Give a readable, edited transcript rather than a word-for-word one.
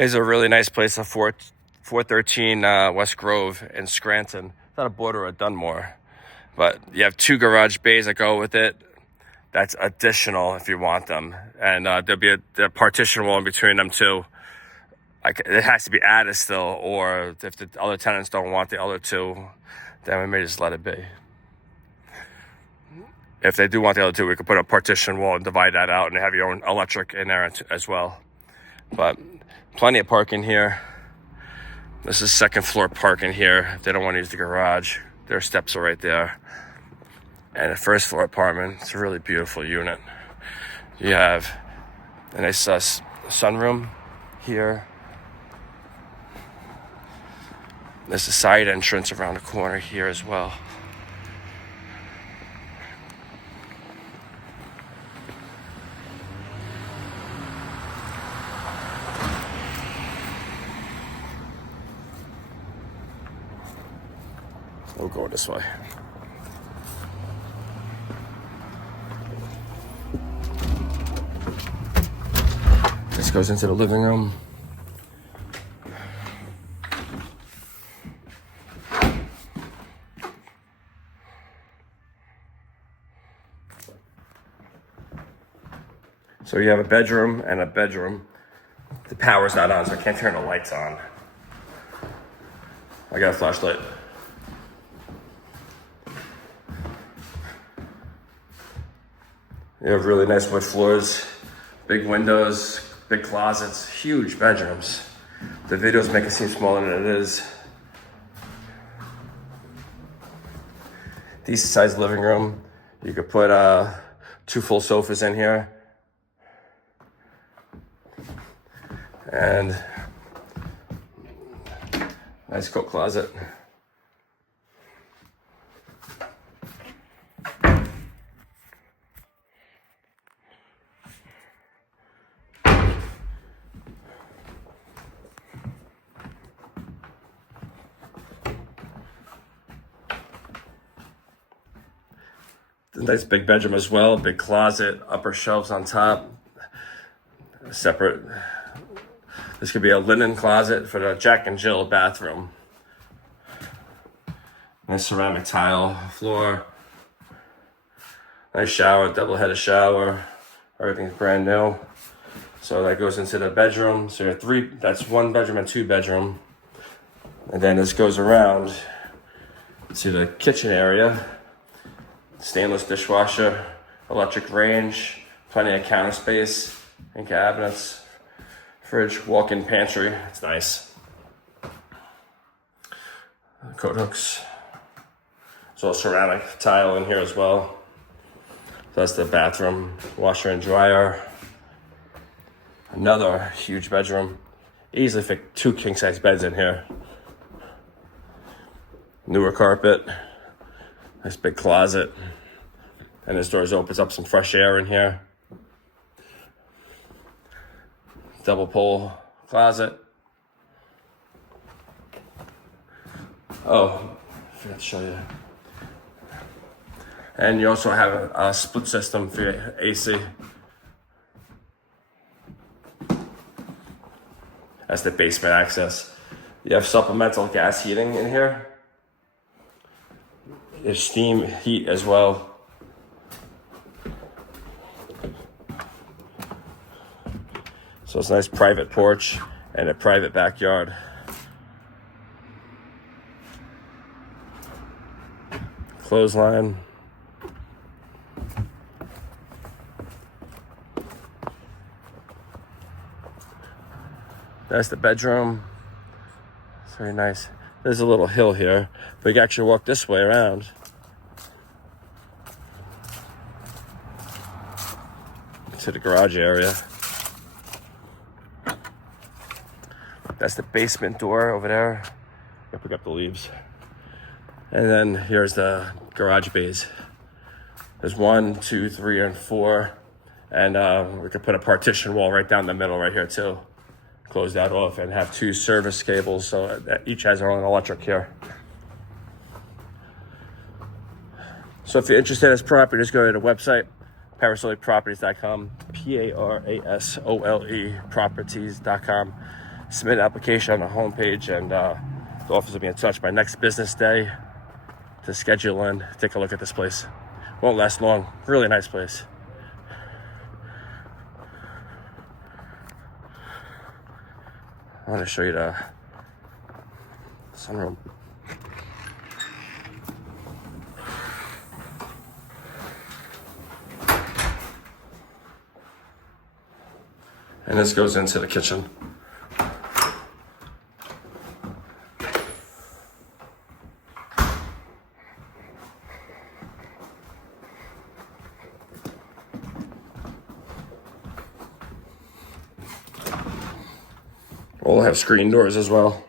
Here's a really nice place at 413 West Grove in Scranton. It's on a border of Dunmore. But you have 2 garage bays that go with it. That's additional if you want them. And there'll be a partition wall in between them too. It has to be added still, or if the other tenants don't want the other 2, then we may just let it be. If they do want the other 2, we could put a partition wall and divide that out and have your own electric in there as well. But plenty of parking here. This is 2nd floor parking here. If they don't want to use the garage, their steps are right there. And a 1st floor apartment. It's a really beautiful unit. You have a nice sunroom here. There's a side entrance around the corner here as well. We'll go this way. This goes into the living room. So you have a bedroom and a bedroom. The power's not on, so I can't turn the lights on. I got a flashlight. You have really nice wood floors, big windows, big closets, huge bedrooms. The videos make it seem smaller than it is. Decent sized living room. You could put 2 full sofas in here. And nice coat closet. A nice big bedroom as well, big closet, upper shelves on top, separate. This could be a linen closet for the Jack and Jill bathroom. Nice ceramic tile floor. Nice shower, double-headed shower. Everything's brand new. So that goes into the bedroom. So you have 3, that's 1 bedroom and 2 bedroom. And then this goes around to the kitchen area. Stainless dishwasher, electric range, plenty of counter space and cabinets, fridge, walk-in pantry. It's nice. Coat hooks. There's all ceramic tile in here as well. So that's the bathroom, washer and dryer. Another huge bedroom. Easily fit 2 king-size beds in here. Newer carpet. Nice big closet. And this door opens up some fresh air in here. Double pole closet. Oh, I forgot to show you. And you also have a split system for your AC. That's the basement access. You have supplemental gas heating in here. There's steam heat as well. So it's a nice private porch and a private backyard. Clothesline. That's the bedroom. It's very nice. There's a little hill here, but you can actually walk this way around. To the garage area. That's the basement door over there. I'll pick up the leaves. And then here's the garage bays. There's 1, 2, 3, and 4. And we could put a partition wall right down the middle right here too. Close that off and have 2 service cables so that each has their own electric here. So if you're interested in this property, just go to the website, parasoleproperties.com, Parasole properties.com. submit an application on the homepage, and the office will be in touch by next business day to schedule in. Take a look at this place. Won't last long. Really nice place. I want to show you the sunroom. And this goes into the kitchen. All have screen doors as well.